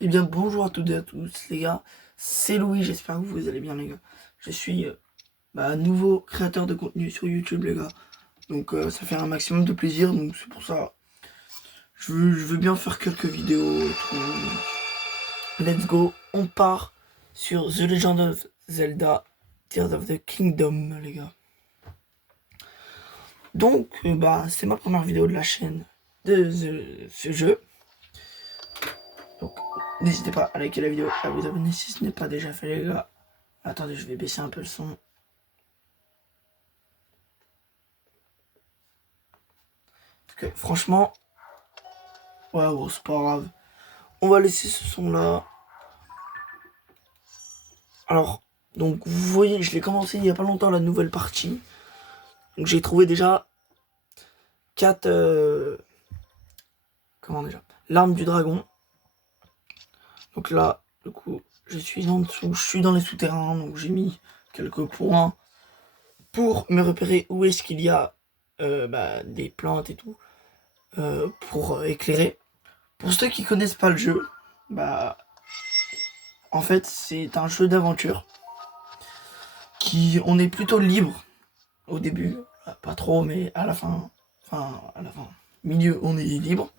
Eh bien bonjour à toutes et à tous les gars, c'est Louis, j'espère que vous allez bien les gars. Je suis nouveau créateur de contenu sur YouTube les gars, donc ça fait un maximum de plaisir, donc c'est pour ça je veux bien faire quelques vidéos et tout. Let's go, on part sur The Legend of Zelda Tears of the Kingdom les gars. Donc c'est ma première vidéo de la chaîne de ce jeu. Donc n'hésitez pas à liker la vidéo, à vous abonner si ce n'est pas déjà fait les gars. Attendez, je vais baisser un peu le son. Parce que franchement, ouais, bon, c'est pas grave. On va laisser ce son là. Alors, donc vous voyez, je l'ai commencé il y a pas longtemps la nouvelle partie. Donc j'ai trouvé déjà 4 comment déjà, l'arme du dragon. Donc là, du coup, je suis en dessous, je suis dans les souterrains, donc j'ai mis quelques points pour me repérer où est-ce qu'il y a des plantes et tout pour éclairer. Pour ceux qui connaissent pas le jeu, en fait c'est un jeu d'aventure qui on est plutôt libre au début, pas trop, mais à la fin, milieu on est libre.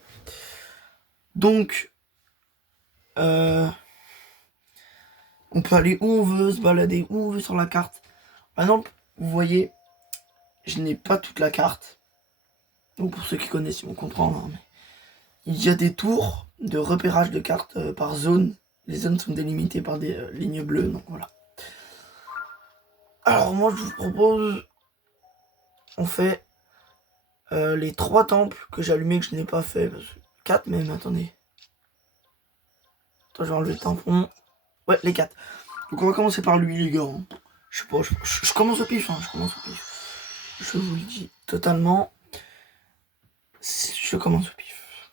Donc on peut aller où on veut, se balader où on veut sur la carte. Par exemple, vous voyez, je n'ai pas toute la carte. Donc pour ceux qui connaissent, ils vont comprendre. Hein, mais il y a des tours de repérage de cartes par zone. Les zones sont délimitées par des lignes bleues, donc voilà. Alors moi je vous propose, on fait les 3 temples que j'ai allumés que je n'ai pas fait. 4 même, attendez. Attends, je vais enlever le tampon. Ouais, les 4. Donc on va commencer par lui les gars. Hein. Je sais pas, je commence au pif, hein, je commence au pif. Je vous le dis totalement. Je commence au pif.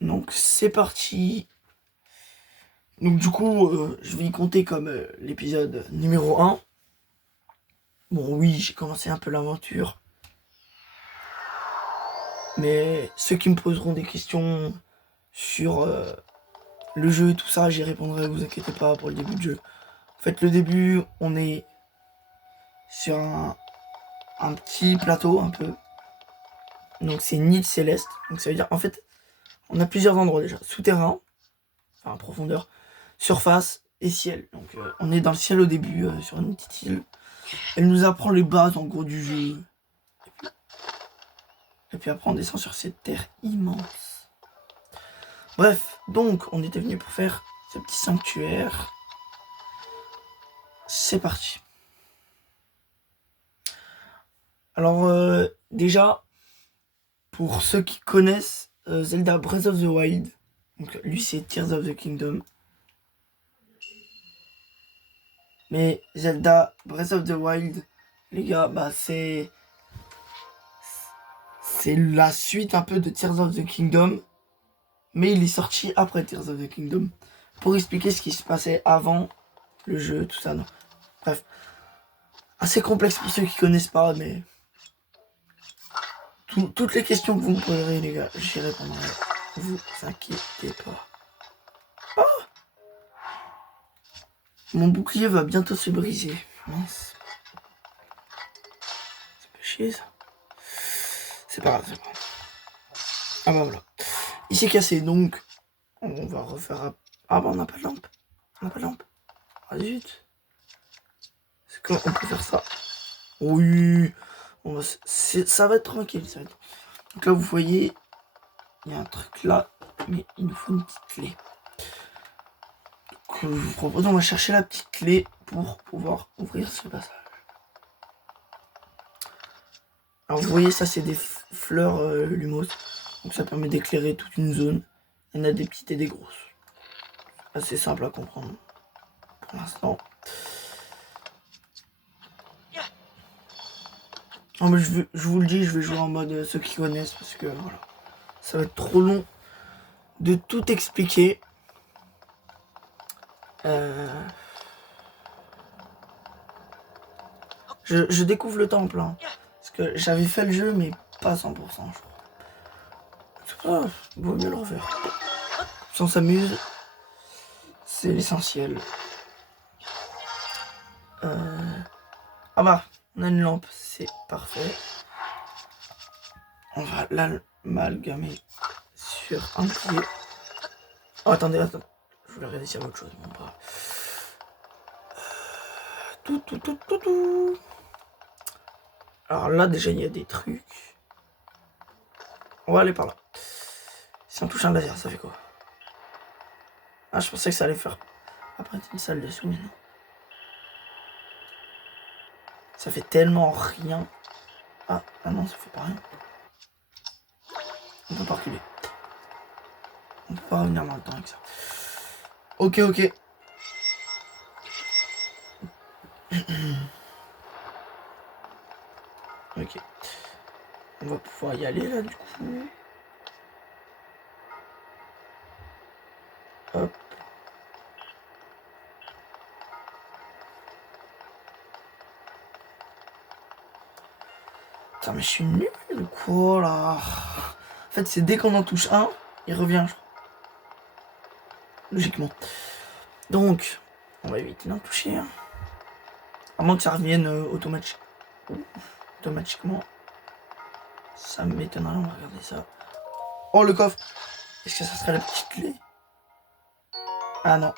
Donc c'est parti. Donc du coup, je vais y compter comme l'épisode numéro 1. Bon oui, j'ai commencé un peu l'aventure. Mais ceux qui me poseront des questions sur le jeu et tout ça, j'y répondrai, vous inquiétez pas pour le début de jeu. En fait, le début, on est sur un petit plateau un peu. Donc c'est une île céleste. Donc ça veut dire, en fait, on a plusieurs endroits déjà. Souterrain, enfin profondeur, surface et ciel. Donc on est dans le ciel au début, sur une petite île. Elle nous apprend les bases en gros du jeu. Et puis après on descend sur cette terre immense. Bref, donc on était venu pour faire ce petit sanctuaire. C'est parti. Alors déjà, pour ceux qui connaissent Zelda Breath of the Wild, donc lui c'est Tears of the Kingdom. Mais Zelda Breath of the Wild, les gars, c'est la suite un peu de Tears of the Kingdom, mais il est sorti après Tears of the Kingdom pour expliquer ce qui se passait avant le jeu, tout ça. Non. Bref, assez complexe pour ceux qui connaissent pas, mais toutes les questions que vous me poserez, les gars, j'y répondrai. Vous inquiétez pas. Oh, mon bouclier va bientôt se briser. Mince. Ça fait chier ça. C'est pas grave, c'est pas grave. Ah bah voilà. Il s'est cassé, donc on va refaire. Ah bah on n'a pas de lampe. On n'a pas de lampe. Ah zut. C'est qu'on peut faire ça. Oui. Ça va être tranquille, ça va être. Donc là vous voyez, il y a un truc là, mais il nous faut une petite clé. Donc je vous propose, on va chercher la petite clé pour pouvoir ouvrir ce passage. Alors vous voyez, ça c'est des fleurs lumos. Donc ça permet d'éclairer toute une zone. Il y en a des petites et des grosses. Assez simple à comprendre pour l'instant. Non mais je vous le dis, je vais jouer en mode ceux qui connaissent parce que voilà. Ça va être trop long de tout expliquer. Je découvre le temple. Hein, parce que j'avais fait le jeu mais pas 100% je crois. C'est pas grave, vaut mieux le refaire. on s'amuse. C'est l'essentiel. Ah bah, on a une lampe, c'est parfait. On va l'amalgamer sur un pied. Oh, attendez. Je voulais regarder sur autre chose, mon bras. Tout. Alors là, déjà, il y a des trucs. On va aller par là. Si on touche un laser, ça fait quoi? Ah, je pensais que ça allait faire après une salle de soins, mais non. Ça fait tellement rien. Ah non, ça fait pas rien. On peut pas reculer. On peut pas revenir dans le temps avec ça. Ok. Ok. On va pouvoir y aller là du coup. Hop. Putain mais je suis nul quoi là. En fait c'est dès qu'on en touche un, il revient je crois. Logiquement. Donc, on va éviter d'en toucher un. À moins que ça revienne automatiquement. Ça m'étonnerait, on va regarder ça. Oh le coffre. Est-ce que ça serait la petite clé? Ah non.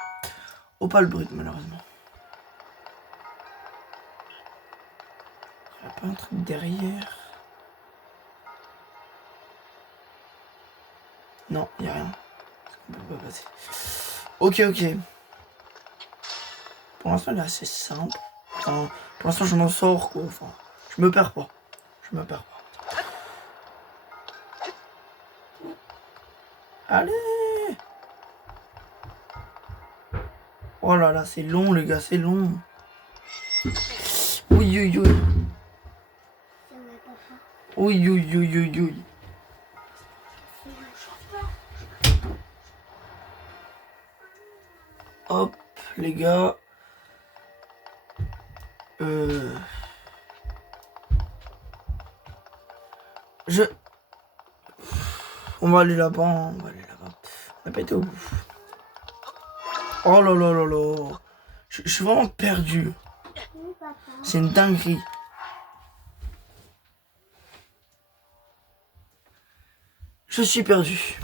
Oh pas le brut malheureusement. Il n'y a pas un truc derrière. Non, il n'y a rien. On peut pas passer. Ok. Pour l'instant, il est assez simple. Enfin, pour l'instant, je m'en sors quoi. Enfin, je me perds pas. Allez! Oh là là, c'est long, les gars, c'est long. Oui. Oui. Hop, les gars. On va aller là-bas. On n'a pas été au bout. Oh là là. Je suis vraiment perdu. C'est une dinguerie. Je suis perdu.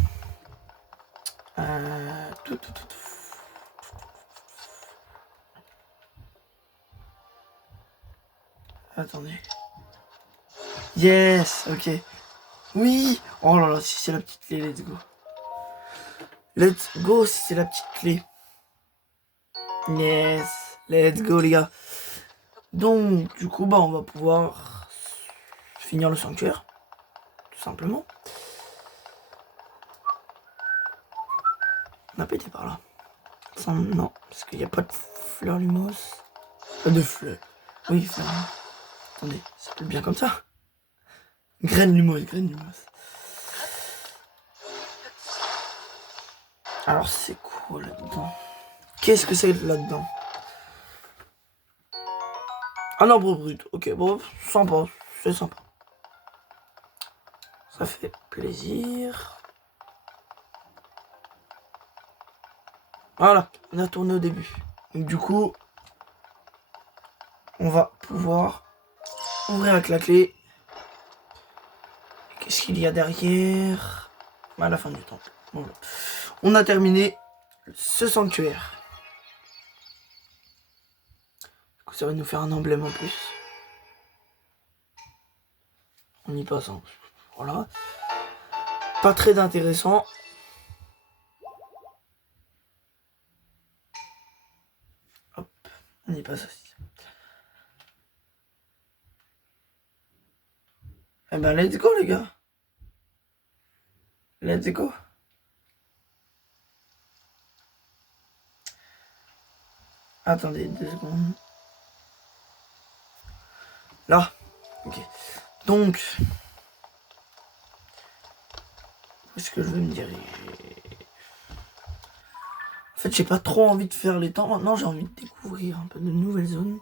Tout. Attendez. Yes, ok. Oui. Oh là là, si c'est la petite clé, let's go. Let's go si c'est la petite clé. Yes, let's go les gars. Donc, du coup, bah on va pouvoir finir le sanctuaire. Tout simplement. On n'a pas été par là. Non, parce qu'il n'y a pas de fleurs lumos. Pas de fleurs. Oui, fleurs. Attendez, ça s'appelle bien comme ça. Graines lumos. Alors c'est quoi là-dedans? Qu'est-ce que c'est là-dedans? Un arbre brut. Ok, bon, sympa. C'est sympa. Ça fait plaisir. Voilà, on a tourné au début. Donc du coup, on va pouvoir ouvrir avec la clé. Qu'est-ce qu'il y a derrière? À la fin du temps. Bon, on a terminé ce sanctuaire. Du coup, ça va nous faire un emblème en plus. On y passe. Hein. Voilà. Pas très intéressant. Hop, on y passe aussi. Eh ben, let's go, les gars. Let's go. Attendez 2 secondes. Là. Ok. Donc. Où est-ce que je veux me diriger? En fait, j'ai pas trop envie de faire les temps. Maintenant, j'ai envie de découvrir un peu de nouvelles zones.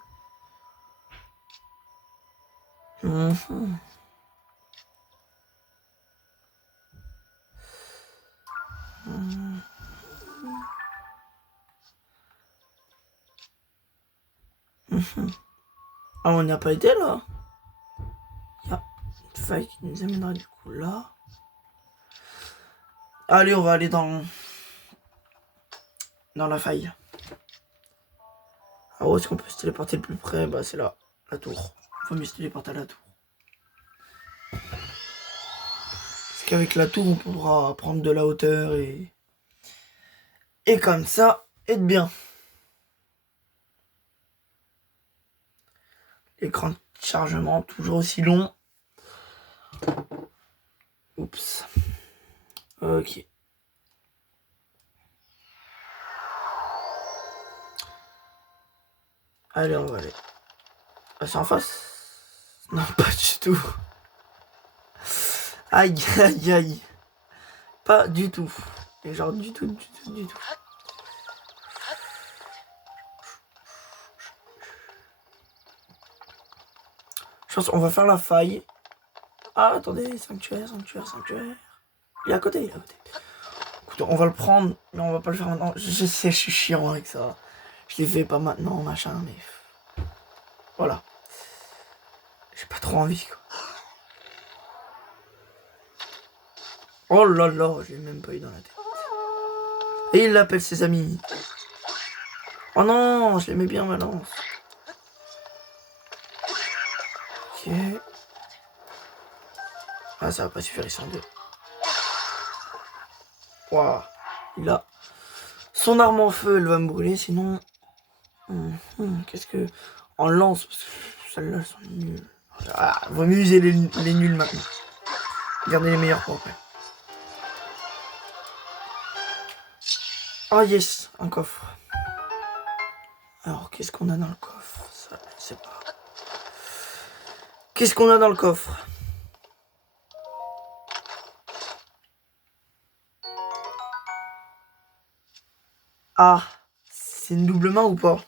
Ah, on n'y a pas été là. Il y a une faille qui nous amènera du coup là. Allez, on va aller dans la faille. Ah, où est-ce qu'on peut se téléporter le plus près? Bah, c'est là, la tour. Faut mieux se téléporter à la tour. Parce qu'avec la tour, on pourra prendre de la hauteur et comme ça, être bien. L'écran de chargement toujours aussi long. Oups. Ok. Allez, on va aller. Ah, c'est en face? Non, pas du tout. Aïe, aïe, aïe. Pas du tout. Et genre du tout. Je pense qu'on va faire la faille. Ah, attendez, sanctuaire. Il est à côté. Écoute, on va le prendre, mais on va pas le faire maintenant. Je sais, je suis chiant avec ça. Je l'ai fait pas maintenant, machin, mais... Voilà. J'ai pas trop envie, quoi. Oh là là, je l'ai même pas eu dans la tête. Et il appelle ses amis. Oh non, je l'aimais bien, ma lance. Ok. Ah, ça va pas suffire, ils sont deux. Waouh. Il a son arme en feu, elle va me brûler, sinon... Qu'est-ce que... En lance, parce que celles-là, elles sont nulles. Ah, vaut mieux user les nuls maintenant. Gardez les meilleurs pour après. Ah yes, un coffre. Alors, qu'est-ce qu'on a dans le coffre? Ça, je sais pas. Qu'est-ce qu'on a dans le coffre? Ah, c'est une double main ou pas?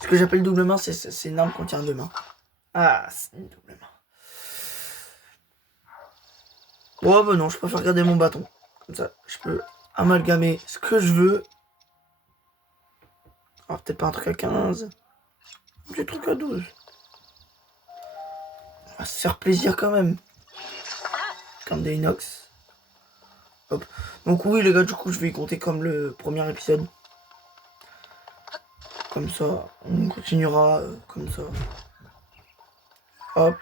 Ce que j'appelle double main, c'est une arme qui contient deux mains. Ah, c'est une double main. Oh bah non, je préfère garder mon bâton. Comme ça, je peux amalgamer ce que je veux. Ah, peut-être pas un truc à 15. Un petit truc à 12. On va se faire plaisir quand même. Comme des inox. Hop. Donc oui les gars, du coup je vais y compter comme le premier épisode. Comme ça, on continuera comme ça. Hop.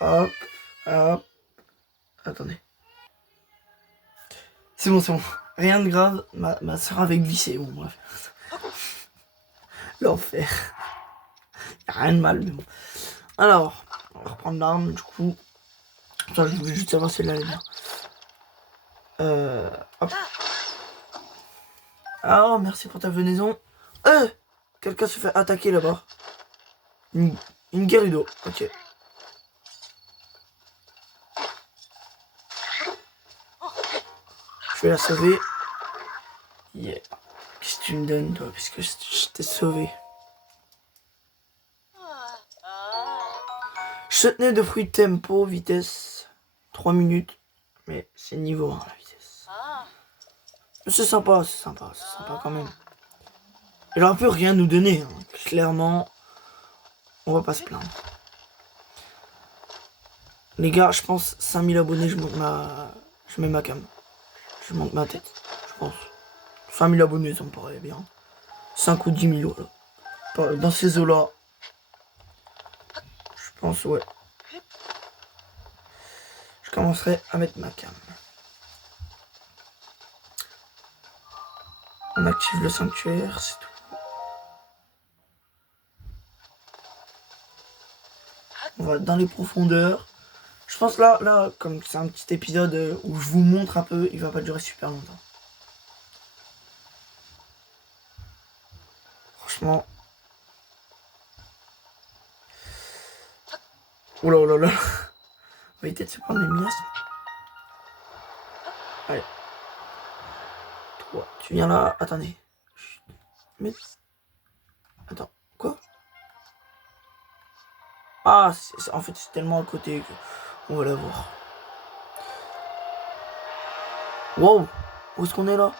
Hop. Hop. Attendez. C'est bon. Rien de grave. Ma soeur avait glissé. Bon bref. L'enfer. Y'a rien de mal, mais bon. Alors, on va reprendre l'arme, du coup. Ça, je voulais juste savoir si elle allait bien. Hop. Ah, oh, merci pour ta venaison. Quelqu'un se fait attaquer là-bas. Une Gerudo, ok. Je vais la sauver. Yeah. Qu'est-ce que tu me donnes, toi, puisque je t'ai sauvé? Chutney de fruits tempo, vitesse 3 minutes. Mais c'est niveau 1 la vitesse. C'est sympa quand même. Elle aurait pu rien nous donner, hein. Clairement. On va pas se plaindre. Les gars, je pense 5000 abonnés, je mets ma cam. Je monte ma tête, je pense. 5000 abonnés, ça me paraît bien. 5 ou 10 000 là. Dans ces eaux-là. Je pense, ouais. Je commencerai à mettre ma cam. On active le sanctuaire, c'est tout. On va dans les profondeurs. Je pense là, comme c'est un petit épisode où je vous montre un peu, il va pas durer super longtemps. Franchement. Oh là là là. On va éviter de se prendre des miasmes. Allez. Toi, tu viens là. Attendez. Mais... Attends, quoi? Ah, en fait, c'est tellement à côté qu'on va la voir. Wow! Où est-ce qu'on est là?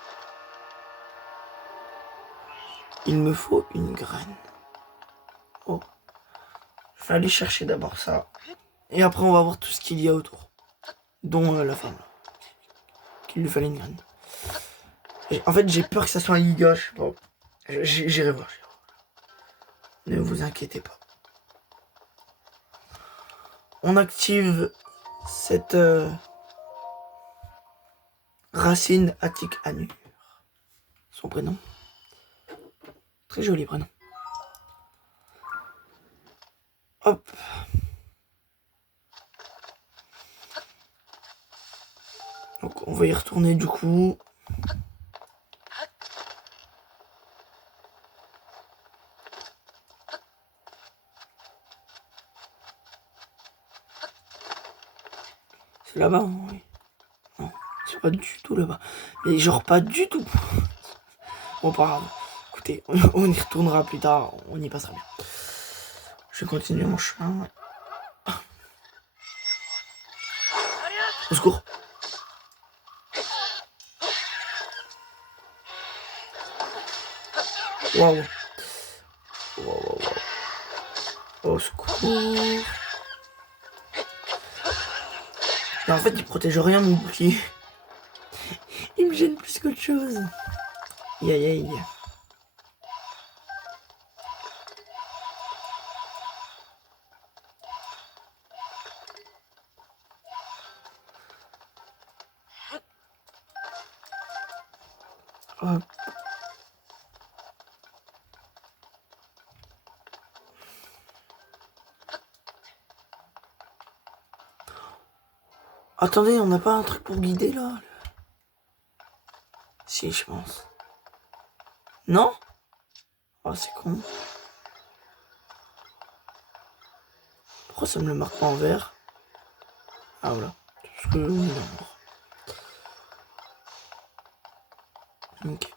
Il me faut une graine. Oh. Je vais aller chercher d'abord ça. Et après, on va voir tout ce qu'il y a autour. Dont la femme. Qu'il lui fallait une graine. En fait, j'ai peur que ça soit un Yiga. Je sais pas. J'irai voir. Ne vous inquiétez pas. On active cette racine attique anure. Son prénom. Très joli prénom. Hop. Donc on va y retourner du coup. C'est là-bas, hein, oui. Non, c'est pas du tout là-bas. Mais genre pas du tout. Bon, pas grave. Écoutez, on y retournera plus tard. On y passera bien. Je vais continuer mon chemin. Au secours. Waouh. Waouh. Au secours. Mais en fait, il protège rien mon bouclier. Il me gêne plus qu'autre chose. Aïe aïe aïe. Hop. Attendez, on n'a pas un truc pour guider là? Si, je pense. Non? Oh, c'est con. Pourquoi ça me le marque pas en vert? Ah voilà. Parce que on est mort. Ok.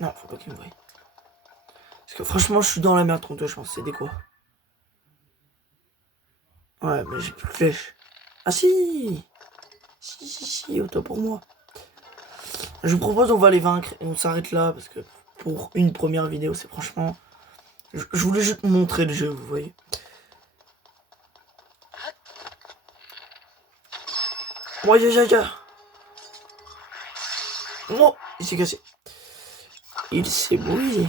Non, faut pas qu'il me voie. Parce que franchement, je suis dans la merde contre toi, je pense. C'est des quoi? Ouais, mais j'ai plus de flèches. Ah si! Si, autant pour moi. Je vous propose, on va les vaincre et on s'arrête là parce que pour une première vidéo, c'est franchement. Je voulais juste montrer le jeu, vous voyez. Ouais. Oh, il s'est cassé. Il s'est brouillé.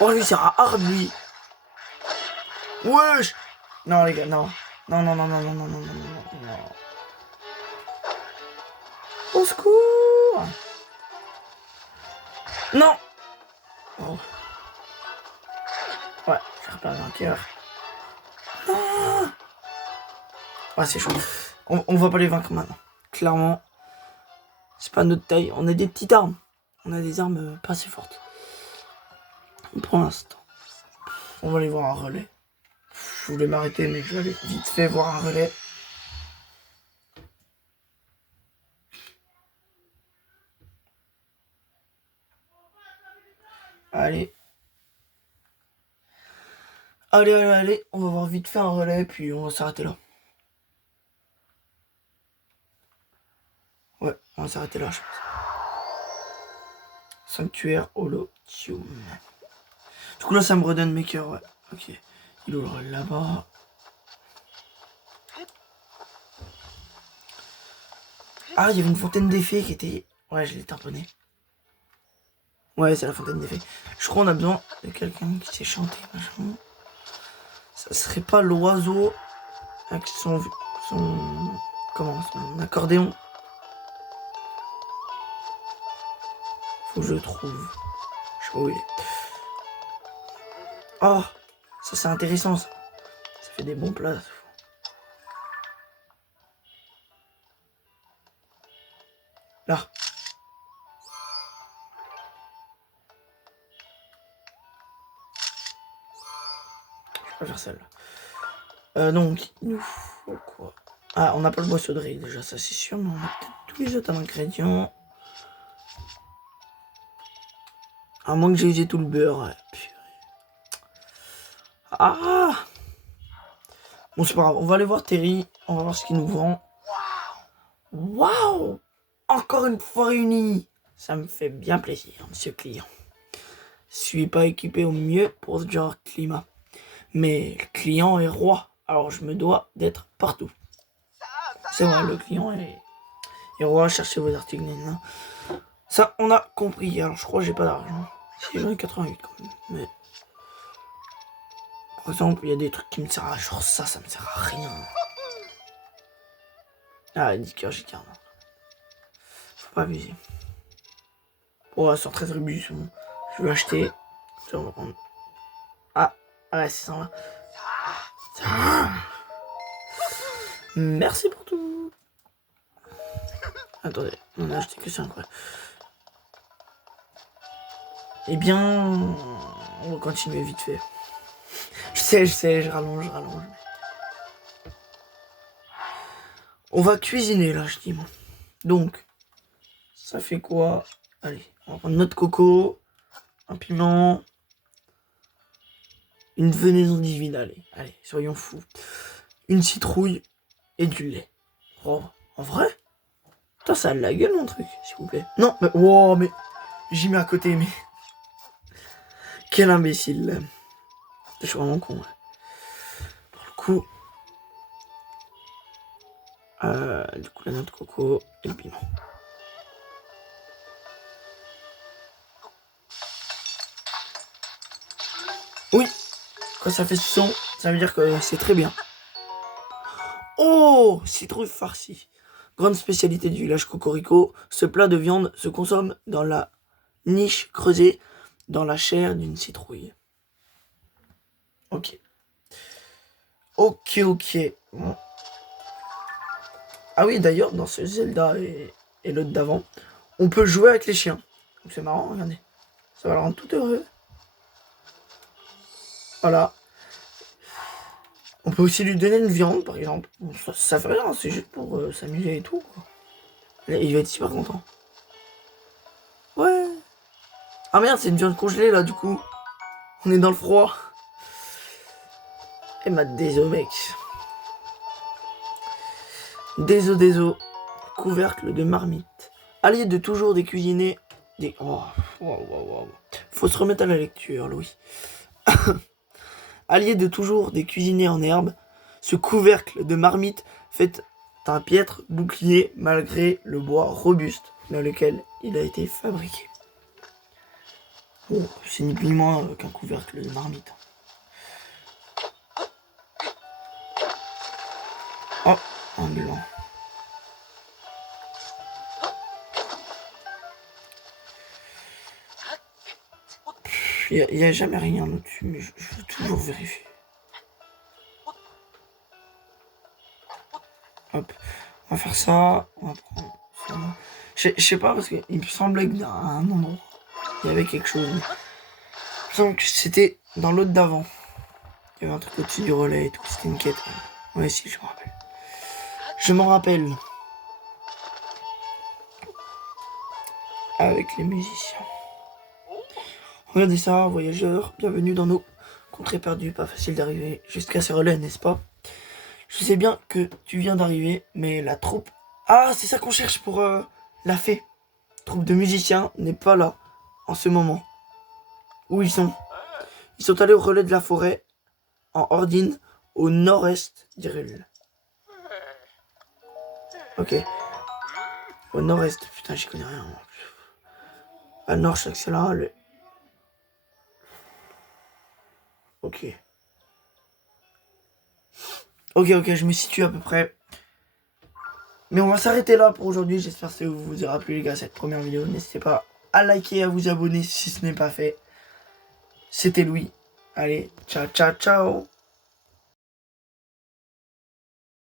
Oh, lui, c'est un hard, lui. Wesh. Non, les gars, non. Non. Au secours. Non. Oh. Ouais, j'ai pas vainqueur. Non. Ouais, c'est chaud. On va pas les vaincre maintenant. Clairement. C'est pas notre taille. On a des petites armes. On a des armes pas assez fortes. Pour l'instant. On va aller voir un relais. Je voulais m'arrêter, mais je vais aller vite fait voir un relais. Allez. Allez. On va voir vite fait un relais, puis on va s'arrêter là. Ouais, on va s'arrêter là, je pense. Sanctuaire Holotium. Du coup, là, ça me redonne mes cœurs, ouais. Ok. Il est là-bas. Ah, il y avait une fontaine d'effets qui était... Ouais, je l'ai tamponné. Ouais, c'est la fontaine d'effets. Je crois qu'on a besoin de quelqu'un qui sait chanter, machin. Ça serait pas l'oiseau avec son... Comment? Son accordéon. Faut que je le trouve. Je sais pas où il est. Oh, ça c'est intéressant, ça. Ça fait des bons plats. Là. Je vais pas faire celle-là. Donc, il nous faut quoi? Ah, on n'a pas le bois sauderie déjà, ça c'est sûr, mais on a peut-être tous les autres ingrédients. À moins que j'ai usé tout le beurre. Ouais. Ah! Bon, c'est pas grave, on va aller voir Terry, on va voir ce qu'il nous vend. Waouh! Encore une fois réunis. Ça me fait bien plaisir, monsieur client. Je suis pas équipé au mieux pour ce genre de climat. Mais le client est roi, alors je me dois d'être partout. C'est vrai, le client est roi, cherchez vos articles. Nan. Ça, on a compris. Alors, je crois que j'ai pas d'argent. Si, j'en ai 88 quand même. Mais... Par exemple, il y a des trucs qui me servent à... Genre ça me sert à rien. Ah, 10 cœurs, j'ai 40. Faut pas abuser. Oh, 113 rubis, c'est bon. Je vais acheter. On va prendre... Ah, ouais, c'est ça là. Merci pour tout. Attendez, on a acheté que ça, quoi. Eh bien, on va continuer vite fait. Je sais, je rallonge. On va cuisiner là, je dis moi. Donc, ça fait quoi? Allez, on va prendre notre coco, un piment, une venaison divine, allez, soyons fous. Une citrouille et du lait. Oh, en vrai? Putain, ça a de la gueule mon truc, s'il vous plaît. Non, mais, wow, mais j'y mets à côté, mais... Quel imbécile. Je suis vraiment con. Ouais. Pour le coup... du coup, la noix de coco et le piment. Oui, quand ça fait ce son, ça veut dire que c'est très bien. Oh, citrouille farcie. Grande spécialité du village Cocorico, ce plat de viande se consomme dans la niche creusée dans la chair d'une citrouille. Ok. Bon. Ah oui, d'ailleurs, dans ce Zelda et l'autre d'avant, on peut jouer avec les chiens. Donc c'est marrant, regardez. Ça va le rendre tout heureux. Voilà. On peut aussi lui donner une viande, par exemple. Ça fait rien, c'est juste pour s'amuser et tout, quoi. Il va être super content. Ouais. Ah merde, c'est une viande congelée, là, du coup. On est dans le froid. Et ma déso, mec. Déso. Couvercle de marmite. Allié de toujours des cuisiniers... Oh. Faut se remettre à la lecture, Louis. Allié de toujours des cuisiniers en herbe, ce couvercle de marmite fait un piètre bouclier malgré le bois robuste dans lequel il a été fabriqué. Bon, c'est ni plus ni moins qu'un couvercle de marmite. Oh, un blanc. Il n'y a jamais rien au-dessus, mais je veux toujours vérifier. Hop, on va faire ça. On va prendre ça. Je sais pas, parce qu'il me semblait que dans un endroit, il y avait quelque chose. Il me semble que c'était dans l'autre d'avant. Il y avait un truc au-dessus du relais et tout. C'était une quête. Ouais, si, je me rappelle. Je m'en rappelle. Avec les musiciens. Regardez ça, voyageurs. Bienvenue dans nos contrées perdues. Pas facile d'arriver jusqu'à ces relais, n'est-ce pas? Je sais bien que tu viens d'arriver, mais la troupe... Ah, c'est ça qu'on cherche pour la fée. Troupe de musiciens n'est pas là, en ce moment. Où ils sont? Ils sont allés au relais de la forêt, en Ordine, au nord-est d'Hyrule. Ok. Au nord-est. Putain, j'y connais rien. À nord, je sais que c'est là. Ok. Ok, je me situe à peu près. Mais on va s'arrêter là pour aujourd'hui. J'espère que ça vous aura plu, les gars, cette première vidéo. N'hésitez pas à liker et à vous abonner si ce n'est pas fait. C'était Louis. Allez, ciao.